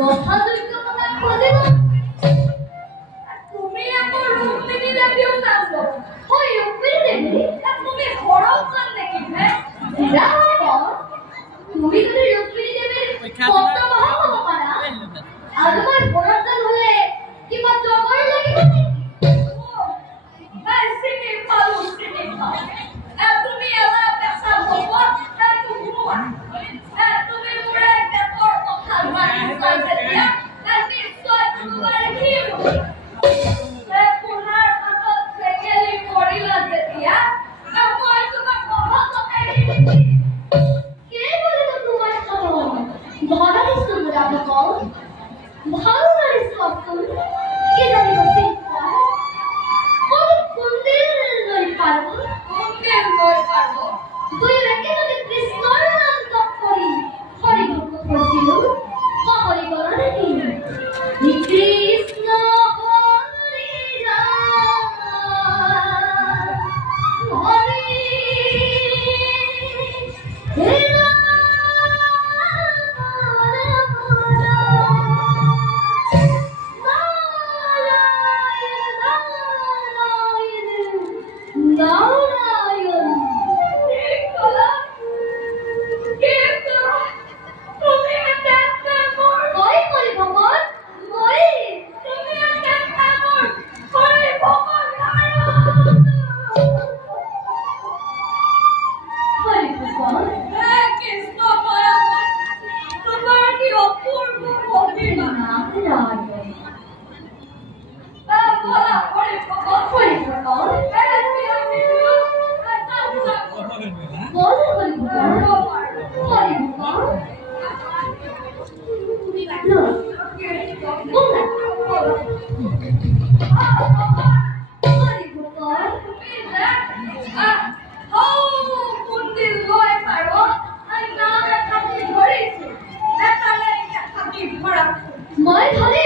যথাযোগ্য কথা বলে না তুমি আমার রুক্মিণী দেবীও জানো ওই রুক্মিণী দেবী তুমি বড় কান দেখি হ্যাঁ তুমি যদি রুক্মিণী দেবীর কত ভালো হবো পারা আর তোমার বড় কান হলে কিংবা জগর লাগে সিনে পালু সিনে পালু তুমি এলা পেশা হবো তুমি মুড়ে একটা তোর কথা মানি করতে দিয়া আমি সব তোমার কি এ পুনার মতো সেকেলি পড়িলা দিয়া আমার তোমার কথা তো কে বলে তো তোমার কথা ধরা দিছো না কল ভালো করে সব কে জানি বসে ওই কুন্দের লই পারবো তুই রেখে যদি কৃষ্ণর নাম জপ করি হরি ভক্ত করছিল হরি করো নাকি কৃষ্ণ হরি রাম হরি মই ধরে